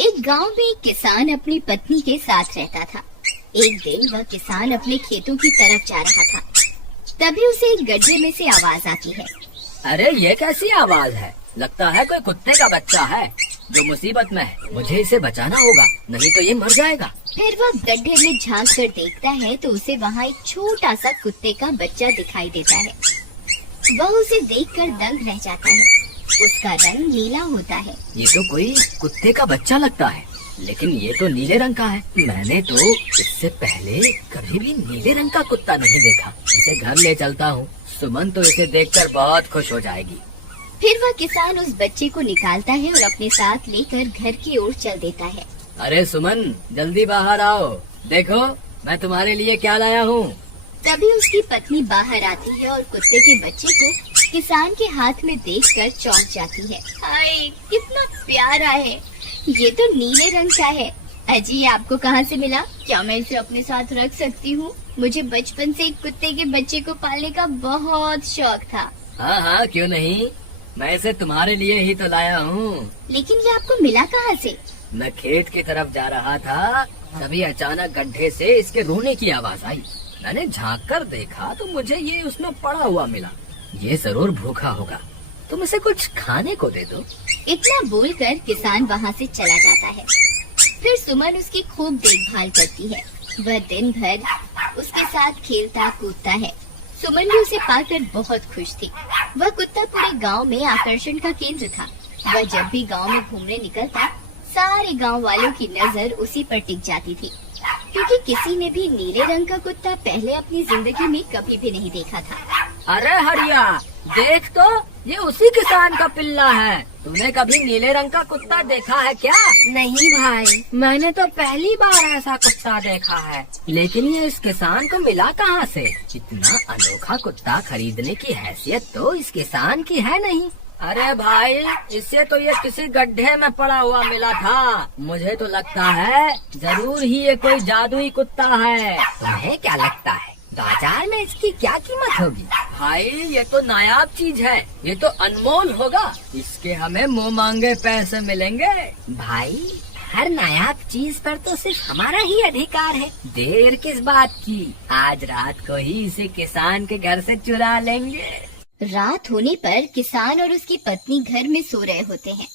एक गांव में एक किसान अपनी पत्नी के साथ रहता था। एक दिन वह किसान अपने खेतों की तरफ जा रहा था। तभी उसे एक गड्ढे में से आवाज आती है। अरे ये कैसी आवाज है? लगता है कोई कुत्ते का बच्चा है जो मुसीबत में है। मुझे इसे बचाना होगा, नहीं तो ये मर जाएगा। फिर वह गड्ढे में झांक कर देखता है तो उसे वहाँ एक छोटा सा कुत्ते का बच्चा दिखाई देता है। वह उसे देखकर दंग रह जाता है। उसका रंग नीला होता है। ये तो कोई कुत्ते का बच्चा लगता है, लेकिन ये तो नीले रंग का है। मैंने तो इससे पहले कभी भी नीले रंग का कुत्ता नहीं देखा। इसे घर ले चलता हूँ, सुमन तो इसे देखकर बहुत खुश हो जाएगी। फिर वह किसान उस बच्चे को निकालता है और अपने साथ लेकर घर की ओर चल देता है। अरे सुमन, जल्दी बाहर आओ, देखो मैं तुम्हारे लिए क्या लाया हूँ। तभी उसकी पत्नी बाहर आती है और कुत्ते के बच्चे को किसान के हाथ में देखकर चौंक जाती है। हाय, कितना प्यारा है! ये तो नीले रंग का है। अजी, ये आपको कहाँ से मिला? क्या मैं इसे अपने साथ रख सकती हूँ? मुझे बचपन से एक कुत्ते के बच्चे को पालने का बहुत शौक था। हाँ हाँ, क्यों नहीं, मैं इसे तुम्हारे लिए ही तो लाया हूँ। लेकिन ये आपको मिला कहाँ से? मैं खेत की तरफ जा रहा था, तभी अचानक गड्ढे से इसके रोने की आवाज आई। मैंने झांक कर देखा तो मुझे ये उसमें पड़ा हुआ मिला। ये जरूर भूखा होगा, तुम इसे कुछ खाने को दे दो। इतना बोलकर किसान वहाँ से चला जाता है। फिर सुमन उसकी खूब देखभाल करती है। वह दिन भर उसके साथ खेलता कूदता है। सुमन भी उसे पाकर बहुत खुश थी। वह कुत्ता पूरे गांव में आकर्षण का केंद्र था। वह जब भी गांव में घूमने निकलता, सारे गांव वालों की नजर उसी पर टिक जाती थी, क्योंकि किसी ने भी नीले रंग का कुत्ता पहले अपनी जिंदगी में कभी भी नहीं देखा था। अरे हरिया, देख तो, ये उसी किसान का पिल्ला है। तूने कभी नीले रंग का कुत्ता देखा है क्या? नहीं भाई, मैंने तो पहली बार ऐसा कुत्ता देखा है। लेकिन ये इस किसान को मिला कहाँ से? इतना अनोखा कुत्ता खरीदने की हैसियत तो इस किसान की है नहीं। अरे भाई, इससे तो ये किसी गड्ढे में पड़ा हुआ मिला था। मुझे तो लगता है जरूर ही ये कोई जादुई कुत्ता है। तुम्हें क्या लगता है बाजार में इसकी क्या कीमत होगी? भाई, ये तो नायाब चीज है, ये तो अनमोल होगा। इसके हमें मुंह मांगे पैसे मिलेंगे। भाई, हर नायाब चीज पर तो सिर्फ हमारा ही अधिकार है। देर किस बात की, आज रात को ही इसे किसान के घर से चुरा लेंगे। रात होने पर किसान और उसकी पत्नी घर में सो रहे होते हैं।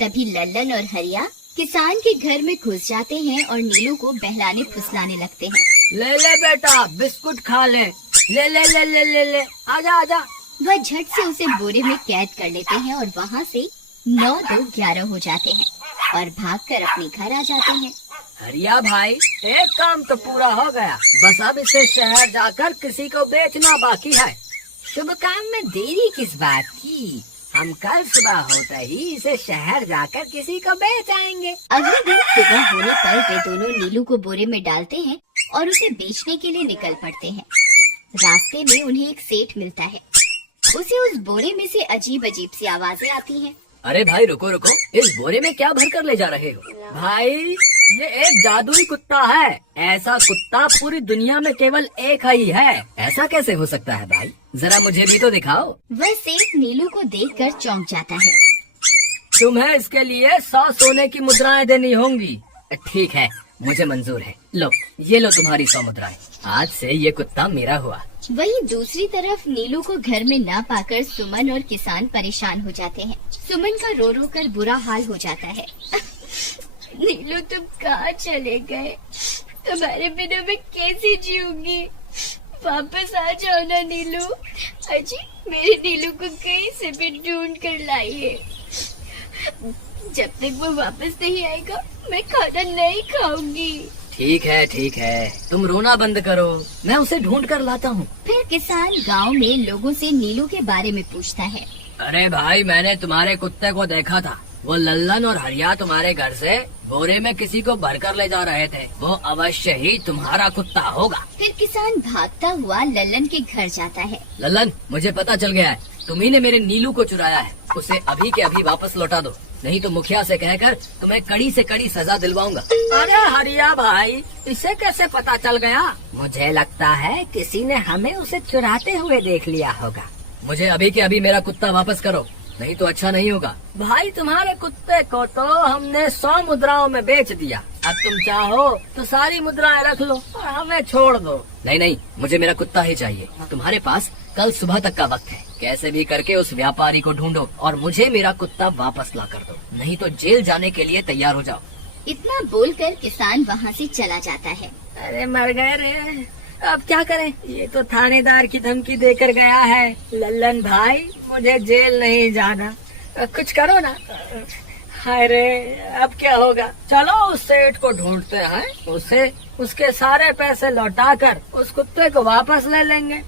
तभी लल्लन और हरिया किसान के घर में घुस जाते हैं और नीलू को बहलाने फुसलाने लगते हैं। ले ले बेटा, बिस्कुट खा ले। ले ले ले ले ले ले, आजा आजा। वह झट से उसे बोरे में कैद कर लेते हैं और वहाँ से 9 2 11 हो जाते हैं और भागकर अपने घर आ जाते हैं। हरिया भाई, एक काम तो पूरा हो गया, बस अब इसे शहर जाकर किसी को बेचना बाकी है। शुभ काम में देरी किस बात की? हम कल सुबह होते ही इसे शहर जाकर किसी को बेच आएंगे। अगले दिन सुबह होने पर वे दोनों नीलू को बोरे में डालते हैं और उसे बेचने के लिए निकल पड़ते हैं। रास्ते में उन्हें एक सेठ मिलता है। उसे उस बोरे में से अजीब अजीब सी आवाजें आती हैं। अरे भाई, रुको रुको, इस बोरे में क्या भर कर ले जा रहे हो? भाई, ये एक जादुई कुत्ता है। ऐसा कुत्ता पूरी दुनिया में केवल एक ही है। ऐसा कैसे हो सकता है भाई? जरा मुझे भी तो दिखाओ। वह सेठ नीलू को देखकर चौंक जाता है। तुम्हें इसके लिए 100 सोने की मुद्राएं देनी होंगी। ठीक है, मुझे मंजूर है। लो, ये लो तुम्हारी 100 मुद्राएं। आज से ये कुत्ता मेरा हुआ। वहीं दूसरी तरफ नीलू को घर में न पाकर सुमन और किसान परेशान हो जाते हैं। सुमन का रो रो कर बुरा हाल हो जाता है। नीलू, तुम कहाँ चले गए? तुम्हारे बिना मैं कैसे जीऊंगी? वापस आ जाओ ना नीलू। अजी, मेरे नीलू को कहीं से भी ढूंढ कर लाइए। जब तक वो वापस नहीं आएगा, मैं खाना नहीं खाऊंगी। ठीक है, तुम रोना बंद करो, मैं उसे ढूंढ कर लाता हूँ। फिर किसान गांव में लोगों से नीलू के बारे में पूछता है। अरे भाई, मैंने तुम्हारे कुत्ते को देखा था। वो लल्लन और हरिया तुम्हारे घर से बोरे में किसी को भरकर ले जा रहे थे। वो अवश्य ही तुम्हारा कुत्ता होगा। फिर किसान भागता हुआ लल्लन के घर जाता है। लल्लन, मुझे पता चल गया है, तुम्ही ने मेरे नीलू को चुराया है। उसे अभी के अभी वापस लौटा दो, नहीं तो मुखिया से कहकर तुम्हें कड़ी से कड़ी सजा दिलवाऊंगा। अरे हरिया भाई, इसे कैसे पता चल गया? मुझे लगता है किसी ने हमें उसे चुराते हुए देख लिया होगा। मुझे अभी के अभी मेरा कुत्ता वापस करो, नहीं तो अच्छा नहीं होगा। भाई तुम्हारे कुत्ते को तो हमने 100 मुद्राओं में बेच दिया। अब तुम चाहो तो सारी मुद्राएं रख लो और हमें छोड़ दो। नहीं नहीं, मुझे मेरा कुत्ता ही चाहिए। तुम्हारे पास कल सुबह तक का वक्त है। कैसे भी करके उस व्यापारी को ढूंढो और मुझे मेरा कुत्ता वापस ला कर दो, नहीं तो जेल जाने के लिए तैयार हो जाओ। इतना बोलकर किसान वहाँ से चला जाता है। अरे मर गए रे, अब क्या करें? ये तो थानेदार की धमकी देकर गया है। लल्लन भाई, मुझे जेल नहीं जाना, कुछ करो ना। हाय रे, अब क्या होगा? चलो उस सेठ को ढूंढते हैं, उसे उसके सारे पैसे लौटाकर उस कुत्ते को वापस ले लेंगे।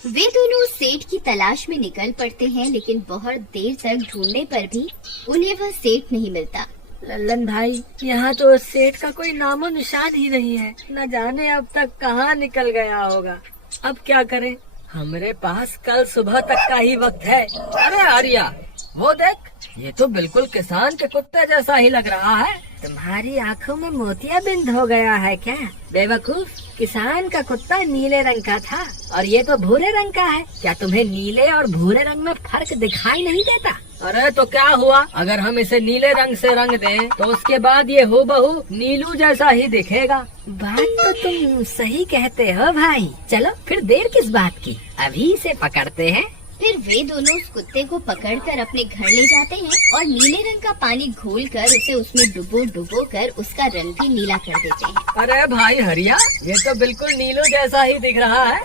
वे दोनों उस सेठ की तलाश में निकल पड़ते हैं, लेकिन बहुत देर तक ढूंढने पर भी उन्हें वह सेठ नहीं मिलता। लल्लन भाई, यहाँ तो उस सेठ का कोई नामो निशान ही नहीं है। न जाने अब तक कहाँ निकल गया होगा। अब क्या करें? हमारे पास कल सुबह तक का ही वक्त है। अरे आर्या, वो देख, ये तो बिल्कुल किसान के कुत्ते जैसा ही लग रहा है। तुम्हारी आँखों में मोतियाबिंद हो गया है क्या बेवकूफ? किसान का कुत्ता नीले रंग का था और ये तो भूरे रंग का है। क्या तुम्हें नीले और भूरे रंग में फर्क दिखाई नहीं देता? अरे तो क्या हुआ, अगर हम इसे नीले रंग से रंग दें तो उसके बाद ये हूबहू नीलू जैसा ही दिखेगा। बात तो तुम सही कहते हो भाई। चलो फिर देर किस बात की, अभी इसे पकड़ते हैं। फिर वे दोनों उस कुत्ते को पकड़कर अपने घर ले जाते हैं और नीले रंग का पानी घोलकर उसे उसमें डुबो कर उसका रंग भी नीला कर देते हैं। अरे भाई हरिया, ये तो बिल्कुल नीलू जैसा ही दिख रहा है।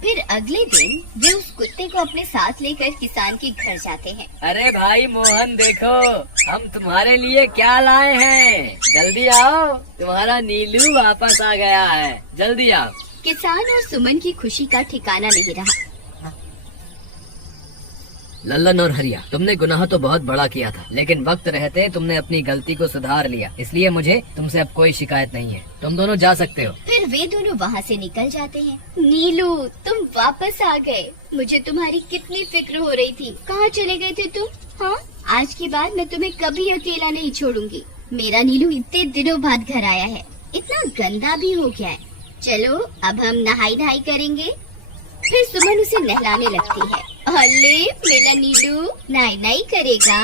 फिर अगले दिन वे उस कुत्ते को अपने साथ लेकर किसान के घर जाते हैं। अरे भाई मोहन, देखो हम तुम्हारे लिए क्या लाए हैं। जल्दी आओ, तुम्हारा नीलू वापस आ गया है, जल्दी आओ। किसान और सुमन की खुशी का ठिकाना नहीं रहा। लल्लन और हरिया, तुमने गुनाह तो बहुत बड़ा किया था, लेकिन वक्त रहते तुमने अपनी गलती को सुधार लिया, इसलिए मुझे तुमसे अब कोई शिकायत नहीं है। तुम दोनों जा सकते हो। फिर वे दोनों वहाँ से निकल जाते हैं। नीलू, तुम वापस आ गए। मुझे तुम्हारी कितनी फिक्र हो रही थी। कहाँ चले गए थे तुम? हाँ, आज के बाद मैं तुम्हें कभी अकेला नहीं छोड़ूंगी। मेरा नीलू इतने दिनों बाद घर आया है, इतना गंदा भी हो गया है। चलो अब हम नहाई धहाई करेंगे। फिर सुमन उसे नहलाने लगती है। अरे मेरा नीलू नाई करेगा,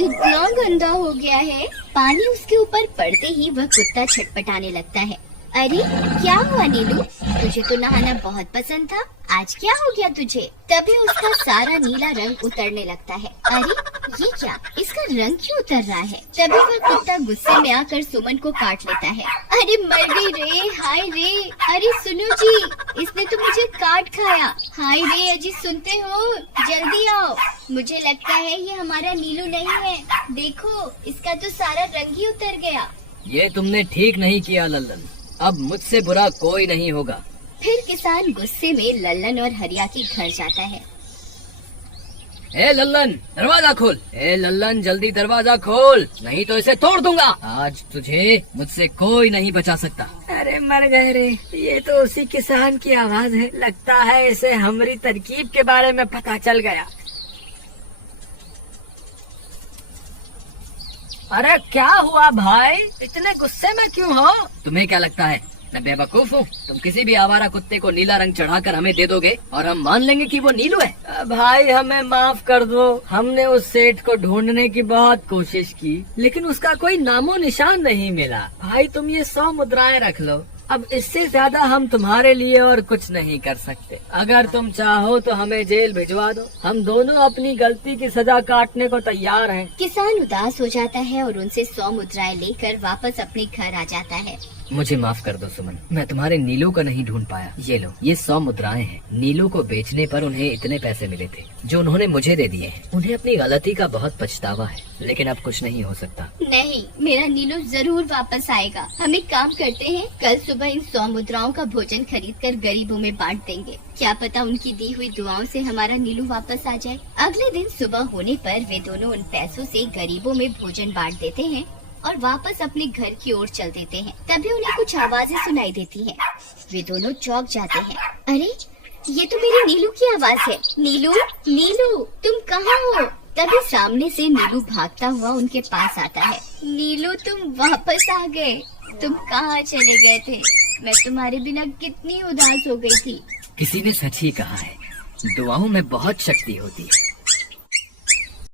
इतना गंदा हो गया है। पानी उसके ऊपर पड़ते ही वह कुत्ता छटपटाने लगता है। अरे क्या हुआ नीलू, तुझे तो नहाना बहुत पसंद था, आज क्या हो गया तुझे? तभी उसका सारा नीला रंग उतरने लगता है। अरे ये क्या, इसका रंग क्यों उतर रहा है? तभी वह कुत्ता गुस्से में आकर सुमन को काट लेता है। अरे मर गई रे, हाय रे। अरे सुनो जी, इसने तो मुझे काट खाया। हाय रे अजी, सुनते हो? जल्दी आओ, मुझे लगता है ये हमारा नीलू नहीं है। देखो, इसका तो सारा रंग ही उतर गया। ये तुमने ठीक नहीं किया लल्लन, अब मुझसे बुरा कोई नहीं होगा। फिर किसान गुस्से में लल्लन और हरिया के घर जाता है। ए लल्लन, दरवाजा खोल। ए लल्लन, जल्दी दरवाजा खोल, नहीं तो इसे तोड़ दूंगा। आज तुझे मुझसे कोई नहीं बचा सकता। अरे मर गए रे, ये तो उसी किसान की आवाज है। लगता है इसे हमारी तरकीब के बारे में पता चल गया। अरे क्या हुआ भाई, इतने गुस्से में क्यों हो? तुम्हें क्या लगता है मैं बेवकूफ हूँ? तुम किसी भी आवारा कुत्ते को नीला रंग चढ़ाकर हमें दे दोगे और हम मान लेंगे कि वो नीलू है। भाई हमें माफ कर दो, हमने उस सेठ को ढूंढने की बहुत कोशिश की, लेकिन उसका कोई नामो निशान नहीं मिला। भाई तुम ये 100 मुद्राएं रख लो, अब इससे ज्यादा हम तुम्हारे लिए और कुछ नहीं कर सकते। अगर तुम चाहो तो हमें जेल भिजवा दो, हम दोनों अपनी गलती की सजा काटने को तैयार हैं। किसान उदास हो जाता है और उनसे 100 मुद्राएं लेकर वापस अपने घर आ जाता है। मुझे माफ कर दो सुमन, मैं तुम्हारे नीलू को नहीं ढूंढ पाया। ये लो, ये 100 मुद्राएं हैं। नीलू को बेचने पर उन्हें इतने पैसे मिले थे जो उन्होंने मुझे दे दिए हैं। उन्हें अपनी गलती का बहुत पछतावा है, लेकिन अब कुछ नहीं हो सकता। नहीं, मेरा नीलू जरूर वापस आएगा। हम एक काम करते हैं, कल सुबह इन 100 मुद्राओं का भोजन खरीदकर गरीबों में बांट देंगे। क्या पता उनकी दी हुई दुआओं से हमारा नीलू वापस आ जाए। अगले दिन सुबह होने पर वे दोनों उन पैसों से गरीबों में भोजन बांट देते हैं और वापस अपने घर की ओर चल देते हैं। तभी उन्हें कुछ आवाजें सुनाई देती हैं। वे दोनों चौंक जाते हैं। अरे ये तो मेरे नीलू की आवाज है। नीलू, नीलू तुम कहाँ हो? तभी सामने से नीलू भागता हुआ उनके पास आता है। नीलू तुम वापस आ गए, तुम कहाँ चले गए थे? मैं तुम्हारे बिना कितनी उदास हो गई थी। किसी ने सच ही कहा है, दुआओं में बहुत शक्ति होती है।